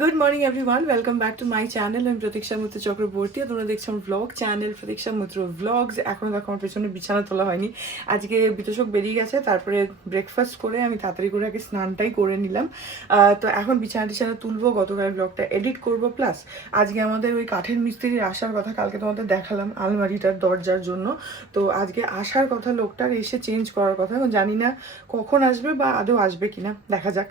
Good morning everyone, welcome back to my channel. আমি প্রতীক্ষা মিত্র চক্রবর্তী আর তোমরা দেখছো ব্লগ চ্যানেল প্রতীক্ষা মিত্র ব্লগস। এখন দেখো আমার পেছনে বিছানা তোলা হয়নি, আজকে বিতোষক বেরিয়ে গেছে, তারপরে ব্রেকফাস্ট করে আমি তাড়াতাড়ি করে আগে স্নানটাই করে নিলাম। তো এখন বিছানা তুলবো, গতকাল ব্লগটা এডিট করবো, প্লাস আজকে আমাদের ওই কাঠের মিস্ত্রির আসার কথা, কালকে তোমাদের দেখালাম আলমারিটার দরজার জন্য। তো আজকে আসার কথা লোকটার, এসে চেঞ্জ করার কথা, এখন জানি না কখন আসবে বা আদৌ আসবে কিনা, দেখা যাক।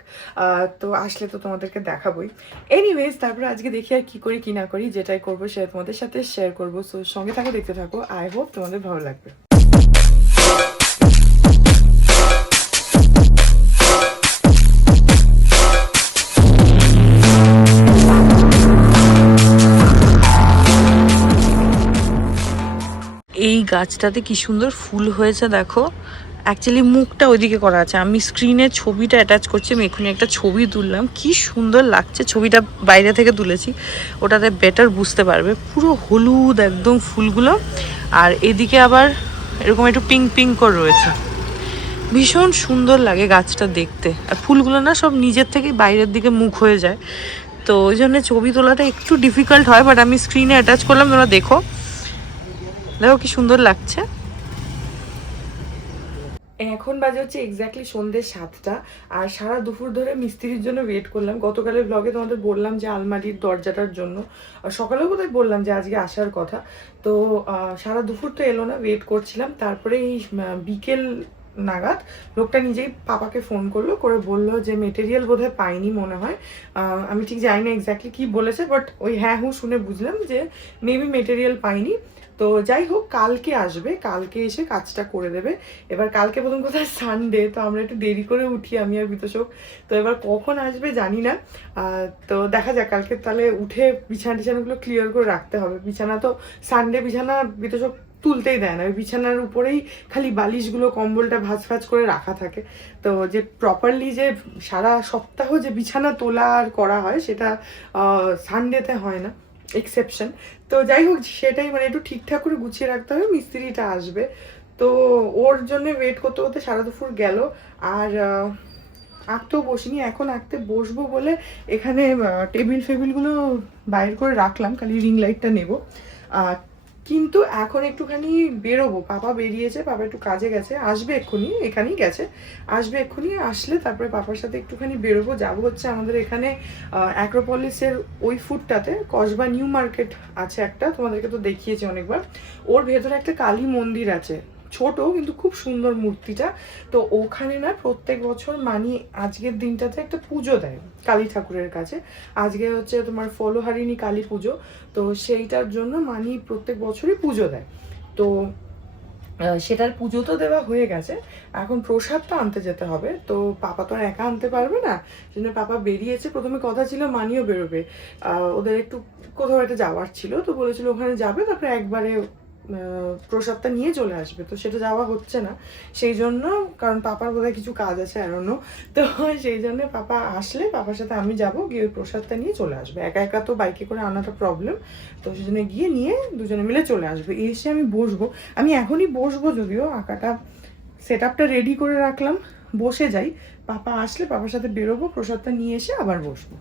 তো আসলে তো তোমাদেরকে দেখাবোই। এনিওয়েজ, তারপরে আজকে দেখি আর কি করি কি না করি, যেটাই করবো সেটা তোমাদের সাথে শেয়ার করবো। সো সঙ্গে থাকো, দেখতে থাকো, আই হোপ তোমাদের ভালো লাগবে। এই গাছটাতে কি সুন্দর ফুল হয়েছে দেখো। অ্যাকচুয়ালি মুখটা ওইদিকে করা আছে, আমি স্ক্রিনে ছবিটা অ্যাটাচ করছি, আমি এক্ষুনি একটা ছবি তুললাম, কি সুন্দর লাগছে। ছবিটা বাইরে থেকে তুলেছি, ওটাতে বেটার বুঝতে পারবে। পুরো হলুদ একদম ফুলগুলো, আর এদিকে আবার এরকম একটু পিঙ্ক পিঙ্ক করে রয়েছে, ভীষণ সুন্দর লাগে গাছটা দেখতে। আর ফুলগুলো না সব নিজের থেকেই বাইরের দিকে মুখ হয়ে যায়, তো ওই জন্য ছবি তোলাটা একটু ডিফিকাল্ট হয়, বাট আমি স্ক্রিনে অ্যাটাচ করলাম, তোমরা দেখো দেখো কি সুন্দর লাগছে। এখন বাজে হচ্ছে এক্স্যাক্টলি সন্ধ্যে 7টা, আর সারা দুপুর ধরে মিস্ত্রির জন্য ওয়েট করলাম। গতকালের ব্লগে তোমাদের বললাম যে আলমারির দরজাটার জন্য, আর সকালেও কোথায় বললাম যে আজকে আসার কথা। তো সারা দুপুর তো এলো না, ওয়েট করছিলাম। তারপরে এই বিকেল নাগাদ লোকটা নিজেই পাপাকে ফোন করলো, করে বললো যে মেটেরিয়াল বোধহয় পাইনি মনে হয়। আমি ঠিক জানি না এক্স্যাক্টলি কী বলেছে, বাট ওই হ্যাঁ হুঁ শুনে বুঝলাম যে মেবি মেটেরিয়াল পাইনি। তো যাই হোক, কালকে আসবে, কালকে এসে কাজটা করে দেবে। এবার কালকে প্রথম কথা সানডে, তো আমরা একটু দেরি করে উঠি আমি আর বিতোষক, তো এবার কখন আসবে জানি না। তো দেখা যাক, কালকে তাহলে উঠে বিছানাগুলো ক্লিয়ার করে রাখতে হবে। বিছানা তো সানডে বিছানা বিতোষক তুলতেই দেয় না, ওই বিছানার উপরেই খালি বালিশগুলো কম্বলটা ভাঁজ করে রাখা থাকে। তো যে প্রপারলি যে সারা সপ্তাহ যে বিছানা তোলা আর করা হয়, সেটা সানডেতে হয় না, এক্সেপশন। তো যাই হোক, সেটাই মানে একটু ঠিকঠাক করে গুছিয়ে রাখতে হবে, মিস্ত্রিটা আসবে। তো ওর জন্য ওয়েট করতে করতে সারা দুপুর গেল। আর আঁকতেও বসিনি, এখন আঁকতে বসবো বলে এখানে টেবিল ফেবিলগুলো বাইর করে রাখলাম, খালি রিং লাইটটা নেব। কিন্তু এখন একটুখানি বেরোবো, পাপা বেরিয়েছে, পাপা একটু কাজে গেছে, আসবে এক্ষুনি, এখানেই গেছে, আসবে এক্ষুনি। আসলে তারপরে পাপার সাথে একটুখানি বেরোবো, যাবো হচ্ছে আমাদের এখানে অ্যাক্রোপলিসের ওই ফুটটাতে কসবা নিউ মার্কেট আছে একটা, তোমাদেরকে তো দেখিয়েছি অনেকবার। ওর ভেতরে একটা কালী মন্দির আছে, ছোট কিন্তু খুব সুন্দর মূর্তিটা। তো ওখানে না প্রত্যেক বছর মানি আজকের দিনটাতে একটা পুজো দেয় কালী ঠাকুরের কাছে। আজকে হচ্ছে তোমার ফলহারিণী কালী পুজো, তো সেইটার জন্য মানি প্রত্যেক বছরই পুজো দেয়। তো সেটার পুজো তো দেওয়া হয়ে গেছে, এখন প্রসাদটা আনতে যেতে হবে। তো পাপা তো আর একা আনতে পারবে না, সেজন্য পাপা বেরিয়েছে। প্রথমে কথা ছিল মানিও বেরোবে, ওদের একটু কোথাও একটা যাওয়ার ছিল, তো বলেছিল ওখানে যাবে, তারপরে একবারে প্রসাদটা নিয়ে চলে আসবে। তো সেটা যাওয়া হচ্ছে না সেই জন্য, কারণ পাপার বোধহয় কিছু কাজ আছে এড়ানো। তো সেই জন্য পাপা আসলে পাপার সাথে আমি যাব, গিয়ে ওই প্রসাদটা নিয়ে চলে আসবে। একা একা তো বাইকে করে আনাটা প্রবলেম, তো সেই জন্য গিয়ে নিয়ে দুজনে মিলে চলে আসবে। এসে আমি বসবো, আমি এখনই বসবো, যদিও আঁকাটা সেট আপটা রেডি করে রাখলাম, বসে যাই। পাপা আসলে পাপার সাথে বেরোবো, প্রসাদটা নিয়ে এসে আবার বসবো।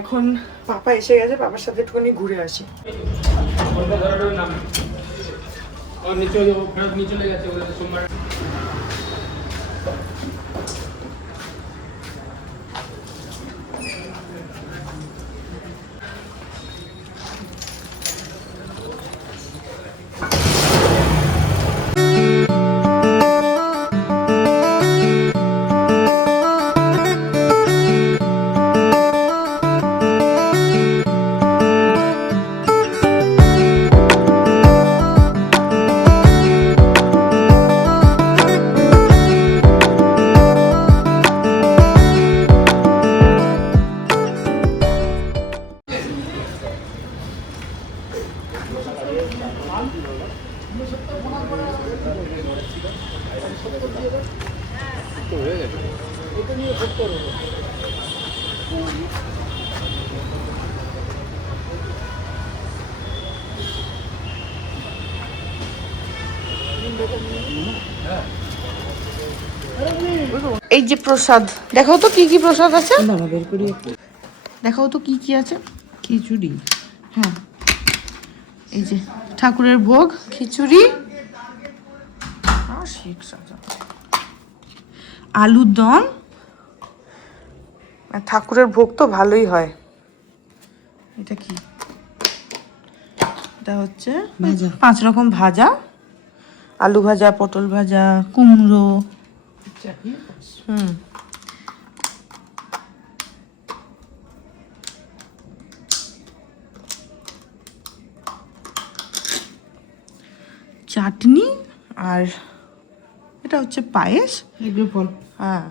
এখন পাপা এসে গেছে, পাপার সাথে একটুখানি ঘুরে আসি। এই যে প্রসাদ, দেখাও তো কি কি প্রসাদ আছে। দেখাও তো কি কি আছে। খিচুড়ি, হ্যাঁ, এই যে ঠাকুরের ভোগ, খিচুড়ি, আলুর দম। ঠাকুরের ভোগ তো ভালোই হয়। এটা কি? এটা হচ্ছে ভাজা, 5 রকম ভাজা, আলু ভাজা, পটল ভাজা, কুমড়ো। চাটনি, আর এটা হচ্ছে পায়েস। এগুলো ফল। হ্যাঁ,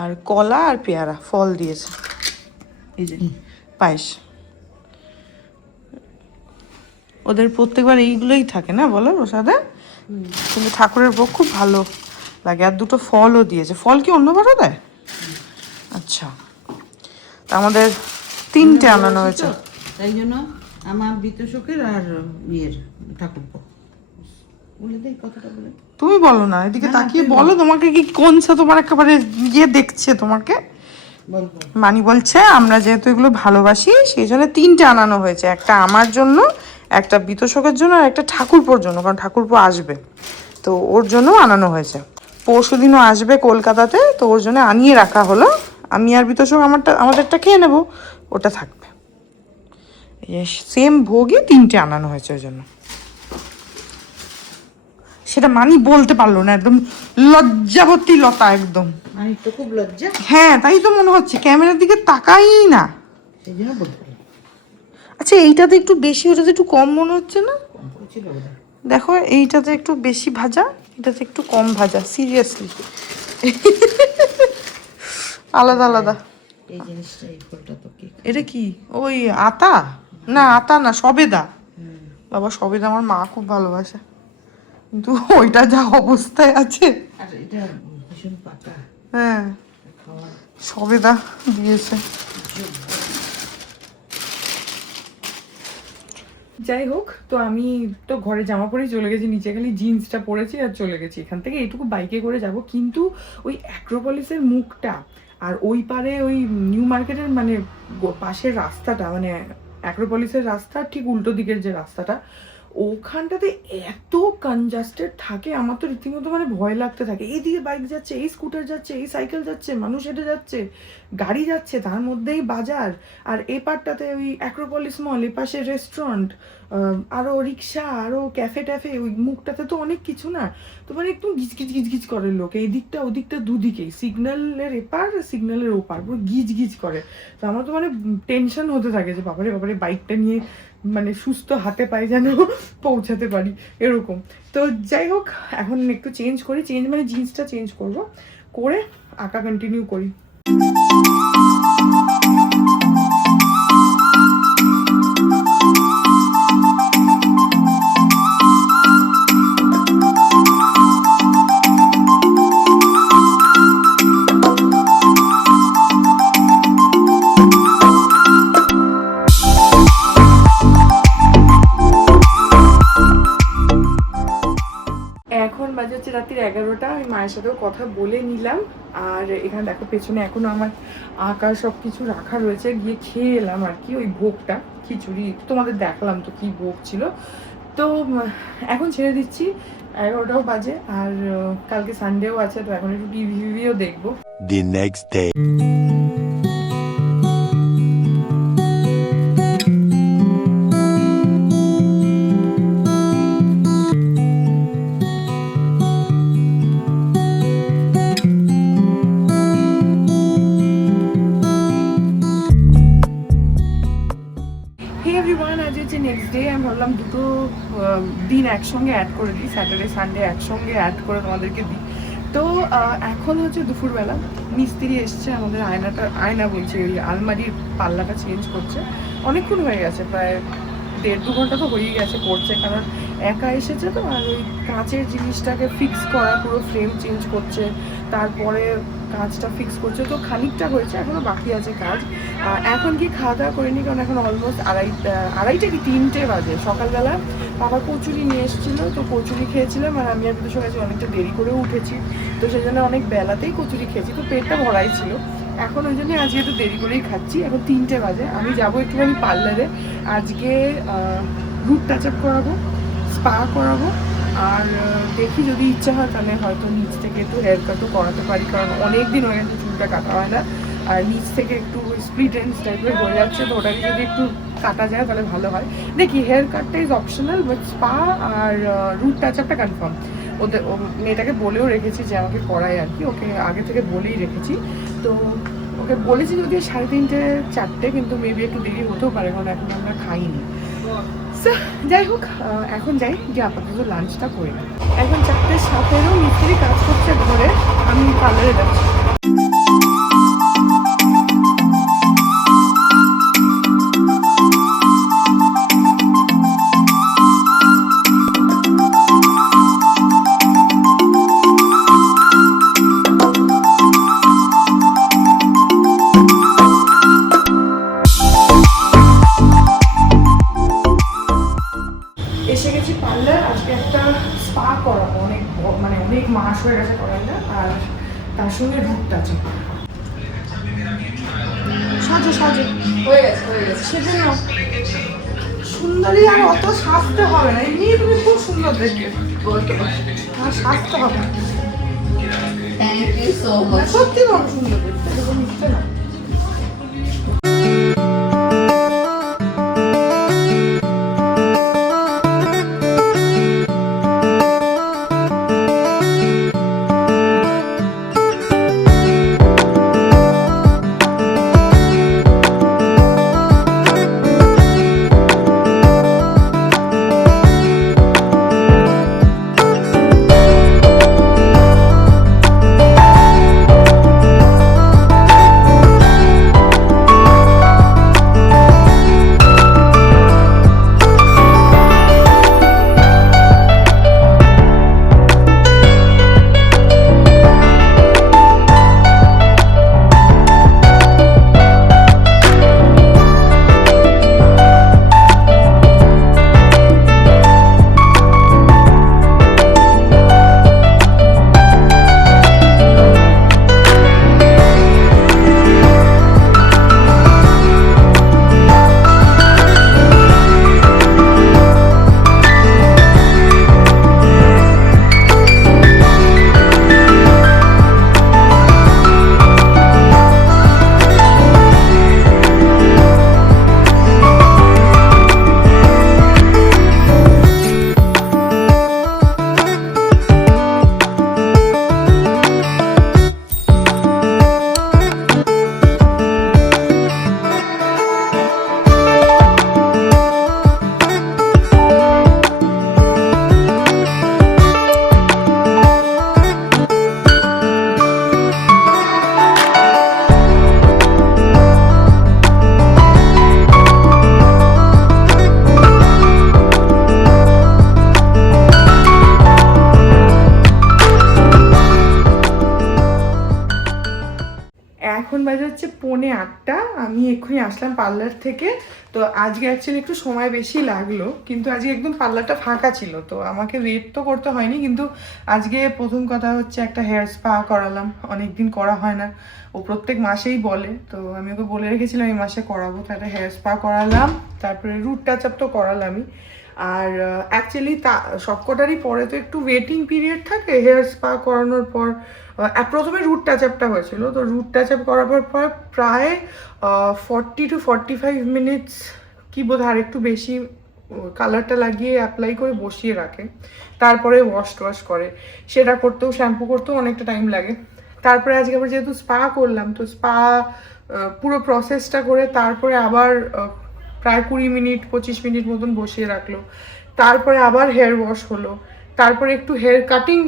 আর কলা আর পেয়ারা ফল দিয়েছে। এই যে পায়েস, ওদের প্রত্যেকবার এইগুলোই থাকে না বলো প্রসাদে, কিন্তু ঠাকুরের ভোগ খুব ভালো লাগে। আর 2টো ফলও দিয়েছে। ফল কি অন্যবারও দেয়? আচ্ছা, তা আমাদের 3টে আনানো হয়েছে। তাই জন্য আমার বিতোষকের আর ইয়ের ঠাকুরপো বলে দেয় কথাটা বলে। তুমি বলো না, এদিকে তাকিয়ে বলো। তোমাকে কি কোনটা তোমার একেবারে গিয়ে দেখছে তোমাকে। মানি বলছে আমরা যেহেতু এগুলো ভালোবাসি সেই জন্য 3টে আনানো হয়েছে। একটা আমার জন্য, একটা বিতোষকের জন্য, আর একটা ঠাকুরপোর জন্য, কারণ ঠাকুরপো আসবে তো ওর জন্য আনানো হয়েছে। পরশু দিনও আসবে কলকাতাতে, তো ওর জন্য আনিয়ে রাখা হলো। আমি আর বিতোষক আমাদেরটা খেয়ে নেবো, ওটা থাকবে। সেম ভোগই 3টে আনানো হয়েছে ওই জন্য। সেটা মানি বলতে পারলো না, একদম লজ্জাবতী লতা একদম। মানে তো খুব লজ্জা। হ্যাঁ, তাই তো মনে হচ্ছে, ক্যামেরার দিকে তাকাই না, সেই জন্য বলতে পারি। আচ্ছা এইটাতে একটু বেশি, ওটাতে একটু কম মনে হচ্ছে না? কম করেছিল বোধহয়। দেখো এইটাতে একটু বেশি ভাজা, এটাতে একটু কম ভাজা। সিরিয়াসলি আলাদা আলাদা। এই জিনিসটা, এই ফলটা তো কি? এটা কি ওই আতা? না আতা না, সবেদা। বাবা সবেদা আমার মা খুব ভালোবাসে, কিন্তু ওইটা যা অবস্থায় আছে। আর এটা ভীষণ পাতা। হ্যাঁ, সবেদা দিয়েছে। যাই হোক, তো আমি তো ঘরে জামা পরেই চলে গেছি নিচে, খালি জিন্সটা পরেছি আর চলে গেছি। এখান থেকে এইটুকু বাইকে করে যাব, কিন্তু ওই অ্যাক্রোপলিসের মুখটা আর ওই পারে ওই নিউ মার্কেটের মানে পাশের রাস্তাটা, মানে অ্যাক্রোপলিসের রাস্তা ঠিক উল্টো দিকের যে রাস্তাটা, ওখানটাতে এত কনজাস্টেড থাকে, আমার তো রীতিমতো মানে ভয় লাগতে থাকে। এইদিকে বাইক যাচ্ছে, এই স্কুটার যাচ্ছে, এই সাইকেল যাচ্ছে, মানুষ হেঁটে যাচ্ছে, গাড়ি যাচ্ছে, তার মধ্যেই বাজার। আর এ পারটাতে ওই অ্যাক্রোপলিস মল, এ পাশে রেস্টুরেন্ট, আরও রিক্সা, আরও ক্যাফে ট্যাফে, ওই মুখটাতে তো অনেক কিছু না। তো মানে একটু গিজগিজ গিজগিজ করে লোক, এই দিকটা ওদিকটা দুদিকেই, সিগন্যালের এপার সিগন্যালের ওপার, পুরো গিজ গিজ করে। তো আমার তো মানে টেনশন হতে থাকে যে বাবারে বাবারে বাইকটা নিয়ে মানে সুস্থ হাতে পায়ে যেন পৌঁছাতে পারি এরকম। তো যাই হোক, এখন একটু চেঞ্জ করি, মানে জিন্সটা চেঞ্জ করব, করে আঁকা কন্টিনিউ করি। এখন বাজে হচ্ছে রাত্রির 11টা। আমি মায়ের সাথেও কথা বলে নিলাম। আর এখানে দেখো পেছনে এখনো আমার আঁকা সব কিছু রাখা রয়েছে, গিয়ে খেয়ে এলাম আর কি ওই ভোগটা, খিচুড়ি তোমাদের দেখলাম তো কি ভোগ ছিল। তো এখন ছেড়ে দিচ্ছি, 11টাও বাজে, আর কালকে সানডেও আছে, তো এখন একটু টিভিও দেখবো। The next day. আজ হচ্ছে নেক্সট ডে। আমি ভাবলাম দুটো দিন একসঙ্গে অ্যাড করে দিই, স্যাটারডে সানডে একসঙ্গে অ্যাড করে তোমাদেরকে দিই। তো এখন হচ্ছে দুপুরবেলা, মিস্ত্রি এসছে আমাদের আয়না বলছে ওই আলমারির পাল্লাটা চেঞ্জ করছে। অনেকক্ষণ হয়ে গেছে, প্রায় 1.5-2 ঘন্টা তো হয়েই গেছে করছে, কারণ একা এসেছে তো, আর ওই কাচের জিনিসটাকে ফিক্স করা, পুরো ফ্রেম চেঞ্জ করছে, তারপরে কাজটা ফিক্স করছে, তো খানিকটা হয়েছে, এখনও বাকি আছে কাজ। এখন কি খাওয়া দাওয়া করিনি, কারণ এখন অলমোস্ট আড়াইটা কি 3টে বাজে। সকালবেলা বাবা কচুরি নিয়ে এসেছিলো, তো কচুরি খেয়েছিলাম, আর আমি আর বিদুষের কাছে অনেকটা দেরি করেও উঠেছি, তো সেই জন্য অনেক বেলাতেই কচুরি খেয়েছি, তো পেটটা ভরাই ছিল। এখন ওই জন্যই আজকে একটু দেরি করেই খাচ্ছি। এখন 3টে বাজে, আমি যাবো একটুখানি পার্লারে। আজকে রুট টাচ আপ করাবো, স্পা করাবো, আর দেখি যদি ইচ্ছা হয় তাহলে হয়তো নিচ থেকে একটু হেয়ার কাটও করাতে পারি, কারণ অনেক দিন হয়ে গেছে চুলটা কাটা হয় না, আর নিচ থেকে একটু স্প্লিট এন্ডস টাইপের হয়ে যাচ্ছে, তো ওটাকে যদি একটু কাটা যায় তাহলে ভালো হয়। দেখি, হেয়ার কাটটা ইজ অপশনাল, বাট স্পা আর রুট টাচ আপটা কনফার্ম। ও মেয়েটাকে বলেও রেখেছি যে আমাকে করাই আর কি, ওকে আগে থেকে বলেই রেখেছি। তো ওকে বলেছি যদি 3:30 4টে, কিন্তু মেবি একটু দেরি হতেও পারে, কারণ এখন আমরা খাইনি। যাই হোক, এখন যাই যে আপাতত লাঞ্চটা করে নিই। এখন 4:07 মিস্ত্রি কাজ করছে ঘরে, আমি পার্লারে যাচ্ছি। এসে গেছি পার্লার, আজকে একটা স্পা করাবো, অনেক মাস হয়ে গেছে করাই না, আর তার সঙ্গে রুট টাচ আপ। সাজো হয়ে গেছে সেজন্য সুন্দরী, আর অত সাজতে হবে না, এমনি তুমি খুব সুন্দর দেখতে, আর সাজতে হবে না। Thank you so much. সত্যি বড় সুন্দর দেখতে, এরকম মিথ্যে না। এখন বাজে হচ্ছে 7:45, আমি এক্ষুনি আসলাম পার্লার থেকে। তো আজকে অ্যাকচুয়ালি একটু সময় বেশি লাগলো, কিন্তু আজকে একদম পার্লারটা ফাঁকা ছিল, তো আমাকে ওয়েট তো করতে হয়নি। কিন্তু আজকে প্রথম কথা হচ্ছে একটা হেয়ার স্পা করালাম, অনেকদিন করা হয় না, ও প্রত্যেক মাসেই বলে, তো আমি ওকে বলে রেখেছিলাম এই মাসে করাবো, তো একটা হেয়ার স্পা করালাম, তারপরে রুট টাচ আপ তো করালামই। আর অ্যাকচুয়ালি সবকটারই পরে তো একটু ওয়েটিং পিরিয়ড থাকে হেয়ার স্পা করানোর পর। প্রথমে রুট টাচ আপটা হয়েছিল, তো রুট টাচ আপ করাবার পর প্রায় 40 to 45 মিনিটস কি বোধহয় আর একটু বেশি কালারটা লাগিয়ে অ্যাপ্লাই করে বসিয়ে রাখে, তারপরে ওয়াশ করে। সেটা করতেও, শ্যাম্পু করতেও অনেকটা টাইম লাগে। তারপরে আজকে আবার যেহেতু স্পা করলাম, তো স্পা পুরো প্রসেসটা করে তারপরে আবার প্রায় 20 মিনিট 25 মিনিট মতন বসিয়ে রাখলো, তারপরে আবার হেয়ার ওয়াশ হলো, তারপরে একটু হেয়ার কাটিং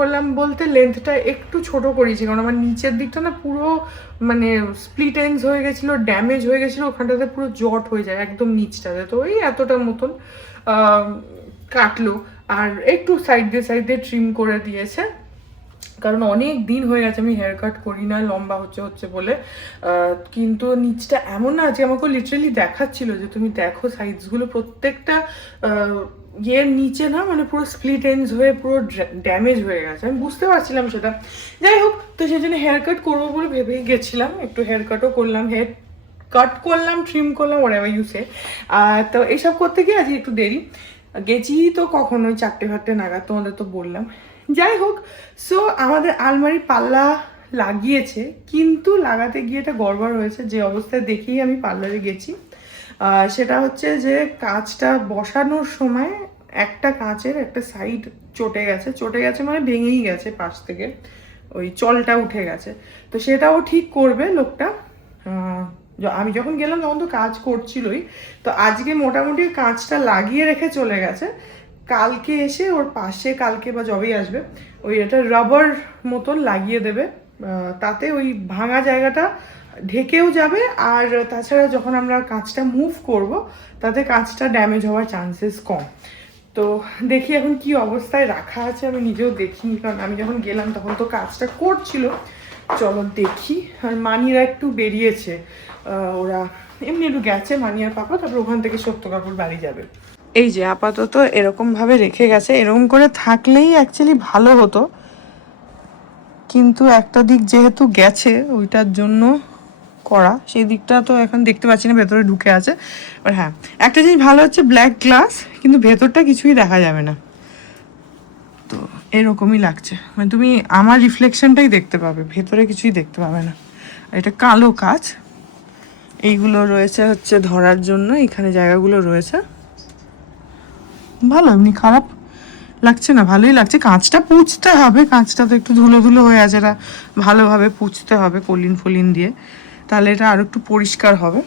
করলাম বলতে লেন্থটা একটু ছোট করেছি, কারণ আমার নিচের দিকটা না পুরো স্প্লিট এন্ডস হয়ে গেছিলো, ড্যামেজ হয়ে গেছিলো, ওখানটাতে পুরো জট হয়ে যায় একদম নিচটাতে, তো ওই এতটা মতন কাটলো আর একটু সাইড দিয়ে ট্রিম করে দিয়েছে, কারণ অনেক দিন হয়ে গেছে আমি হেয়ার কাট করি না, লম্বা হচ্ছে বলে। কিন্তু নিচটা এমন না, আজকে আমাকে লিটারালি দেখাচ্ছিল যে তুমি দেখো সাইডসগুলো প্রত্যেকটা ইয়ের নিচে না মানে পুরো স্প্লিট এন্ডস হয়ে পুরো ড্যামেজ হয়ে গেছে। আমি বুঝতে পারছিলাম সেটা, যাই হোক। তো সেই জন্য হেয়ার কাট করবো বলে ভেবেই গেছিলাম, একটু হেয়ার কাটও করলাম, হেয়ার কাট করলাম, ট্রিম করলাম, whatever you say। তো এইসব করতে গিয়ে আজকে একটু দেরি গেছি, তো কখন ওই 4টে নাগাদ তোমাদের তো বললাম। যাই হোক, সো আমাদের আলমারি পাল্লা লাগিয়েছে, কিন্তু লাগাতে গিয়ে এটা গড়বড় হয়েছে। যে অবস্থায় দেখেই আমি পার্লারে গেছি সেটা হচ্ছে যে কাঁচটা বসানোর সময় একটা কাঁচের একটা সাইড চটে গেছে মানে ভেঙেই গেছে পাশ থেকে, ওই চলটা উঠে গেছে। তো সেটাও ঠিক করবে লোকটা। আমি যখন গেলাম তখন তো কাজ করছিলই, তো আজকে মোটামুটি কাঁচটা লাগিয়ে রেখে চলে গেছে। কালকে এসে ওর পাশে, কালকে বা যবেই আসবে, ওই এটা রাবার মতন লাগিয়ে দেবে, তাতে ওই ভাঙা জায়গাটা ঢেকেও যাবে। আর তাছাড়া যখন আমরা কাঁচটা মুভ করব তাতে কাঁচটা ড্যামেজ হওয়ার চান্সেস কম। তো দেখি এখন কি অবস্থায় রাখা আছে, আমি নিজেও দেখিনি, কারণ আমি যখন গেলাম তখন তো কাজটা করছিল। চলো দেখি। আর মানিরা একটু বেরিয়েছে, ওরা এমনি একটু গেছে, মানি আর পাপা, তারপর ওখান থেকে সত্য কাকুর বাড়ি যাবে। এই যে আপাতত এরকমভাবে রেখে গেছে, এরকম করে থাকলেই অ্যাকচুয়ালি ভালো হতো, কিন্তু একটা দিক যেহেতু গেছে ওইটার জন্য করা, সেই দিকটা তো এখন দেখতে পাচ্ছি না, ভেতরে ঢুকে আছে। আর হ্যাঁ, একটা জিনিস ভালো হচ্ছে ব্ল্যাক গ্লাস, কিন্তু ভেতরটা কিছুই দেখা যাবে না, তো এরকমই লাগছে, মানে তুমি আমার রিফ্লেকশনটাই দেখতে পাবে, ভেতরে কিছুই দেখতে পাবে না। এটা কালো কাচ, এইগুলো রয়েছে হচ্ছে ধরার জন্য, এখানে জায়গাগুলো রয়েছে। ভালো, এমনি খারাপ লাগছে না, ভালোই লাগছে। কাঁচটা পুছতে হবে, কাঁচটা তো একটু ধুলো হয়ে আছে, এটা ভালোভাবে পুছতে হবে ফলিন দিয়ে, তাহলে এটা আরও একটু পরিষ্কার হবে।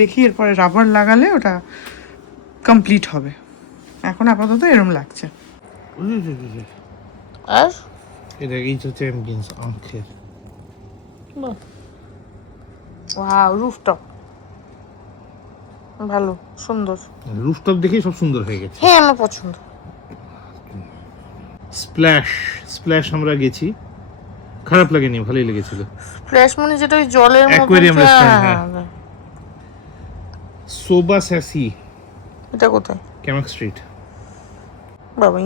দেখি এরপরে রাবার লাগালে ওটা কমপ্লিট হবে। এখন আপাতত এরম লাগছে। আর এটা এই হচ্ছে অ্যাম্বিয়েন্স আঁখের। ওয়াও, রুফটপ ভালো, সুন্দর। রুফটপ দেখেই সব সুন্দর হয়ে গেছে। হ্যাঁ, আমার পছন্দ। স্প্ল্যাশ আমরা গেছি, খারাপ লাগেনি, ভালোই লেগেছিল। স্প্ল্যাশ মানে যেটা ওই জলের মধ্যে, অ্যাকোয়ারিয়াম রেস্টুরেন্ট, হ্যাঁ। সোবা স্যাসি, এটা কোথায়? ক্যামাক স্ট্রিট। বাবা,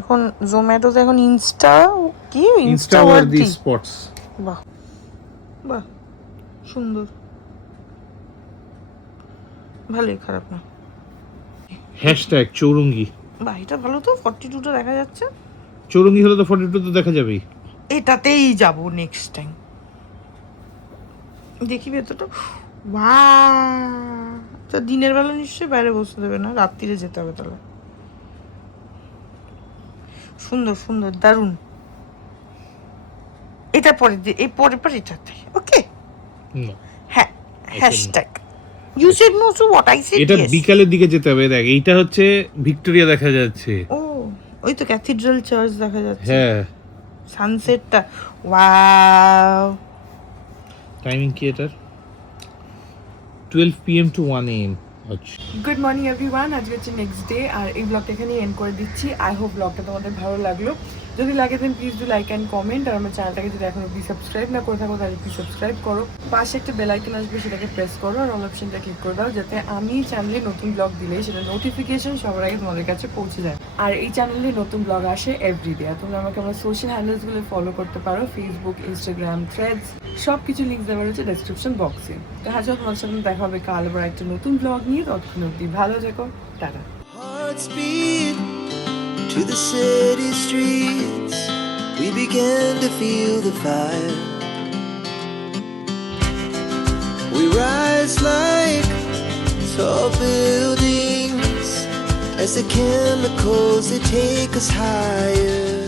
এখন জোম্যাটোতে এখন ইনস্টা ইনস্টাওয়ার্দি স্পটস। বাহ বাহ, সুন্দর, ভালোই, খারাপ না। হ্যাশট্যাগ চৌরঙ্গি। বাহ, এটা ভালো তো, 42টা দেখা যাচ্ছে। চৌরঙ্গি হলে তো 42 তো দেখা যাবেই। এটাতেই যাব নেক্সট টাইম। দেখি ভেতরটা। বাহ, দিনের বেলা নিশ্চয়ই বাইরে বসতে দেবে না, রাত্রিরে যেতে হবে তাহলে। সুন্দর সুন্দর, দারুণ। এটা পরে এই পরে এটাতে ওকে। হ্যাঁ, hashtag you said no, so what I said এটা বিকালের দিকে যেতে হবে। দেখ, এইটা হচ্ছে ভিক্টোরিয়া দেখা যাচ্ছে। ও, ওই তো ক্যাথিড্রাল চার্চ দেখা যাচ্ছে। হ্যাঁ, সানসেটটা, ওয়াও। টাইমিং কি এটার? 12 PM to 1 AM। আচ্ছা, গুড মর্নিং এভরিওয়ান, আজকে হচ্ছে নেক্সট ডে, আর এই ব্লগটা এখানে এন্ড করে দিচ্ছি। আই হোপ ব্লগটা তোমাদের ভালো লাগলো। যদি লাগে then please do like and comment, আর আমার চ্যানেলটাকে যদি এখনো প্লিজ সাবস্ক্রাইব না করে থাকো তাহলে প্লিজ সাবস্ক্রাইব করো। পাশে একটা বেল আইকন আসবে, সেটাকে প্রেস করো, আর অল অপশনটা ক্লিক করে দাও, যাতে আমি চ্যানেলে নতুন ব্লগ দিলে সেটা নোটিফিকেশন সবার আগে তোমাদের কাছে পৌঁছে যায়। আর এই চ্যানেলে নতুন ব্লগ আসে এভরিডে। আর তোমরা আমাকে আমার সোশ্যাল হ্যান্ডেলসগুলো ফলো করতে পারো, ফেসবুক, ইনস্টাগ্রাম, থ্রেডস, সব কিছু লিঙ্ক দেওয়া রয়েছে ডেসক্রিপশন বক্সে। তো হ্যাঁ, তোমার সাথে দেখা হবে কাল আবার একটা নতুন ব্লগ নিয়ে। ততক্ষণ অবধি ভালো থেকো, tata. Hearts beat to the city streets. We began to feel the fire. We rise like tall buildings as the chemicals, they take us higher.